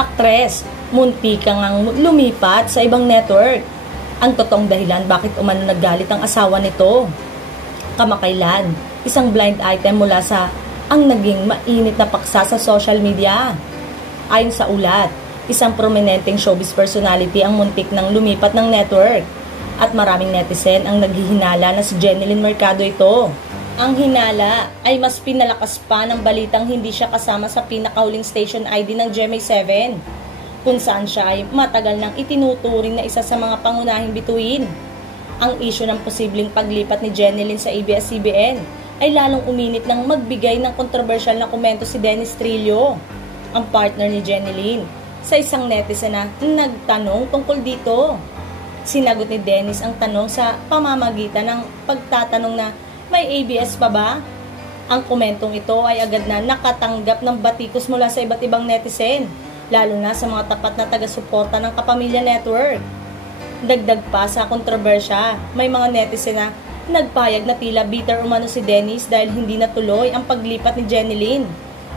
Aktres, munti ka ngang lumipat sa ibang network. Ang totoong dahilan bakit umano naggalit ang asawa nito. Kamakailan, isang blind item mula sa ang naging mainit na paksa sa social media. Ayon sa ulat, isang prominenteng showbiz personality ang muntik ng lumipat ng network at maraming netizen ang naghihinala na si Jenilyn Mercado ito. Ang hinala ay mas pinalakas pa ng balitang hindi siya kasama sa pinakahuling station ID ng GMA7, kung saan siya ay matagal nang itinuturing na isa sa mga pangunahing bituin. Ang isyu ng posibleng paglipat ni Jenilyn sa ABS-CBN ay lalong uminit nang magbigay ng kontrobersyal na komento si Dennis Trillo, ang partner ni Jenilyn, sa isang netizen na nagtanong tungkol dito. Sinagot ni Dennis ang tanong sa pamamagitan ng pagtatanong na may ABS pa ba? Ang komentong ito ay agad na nakatanggap ng batikos mula sa iba't ibang netizen, lalo na sa mga tapat na taga-suporta ng Kapamilya Network. Dagdag pa sa kontrobersya, may mga netizen na nagpayag na tila bitter umano si Dennis dahil hindi natuloy ang paglipat ni Jenilyn,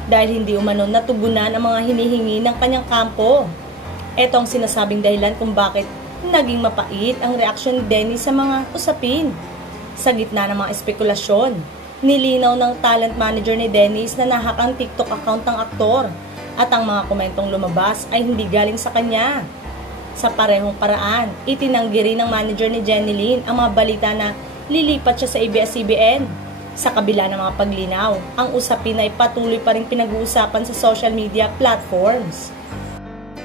dahil hindi umano natugunan ang mga hinihingi ng kanyang kampo. Ito ang sinasabing dahilan kung bakit naging mapait ang reaksyon ni Dennis sa mga usapin. Sa gitna ng mga espekulasyon, nilinaw ng talent manager ni Dennis na nahak ang TikTok account ng aktor at ang mga komentong lumabas ay hindi galing sa kanya. Sa parehong paraan, itinanggi rin ng manager ni Jenilyn ang mga balita na lilipat siya sa ABS-CBN. Sa kabila ng mga paglinaw, ang usapin ay patuloy pa rin pinag-uusapan sa social media platforms.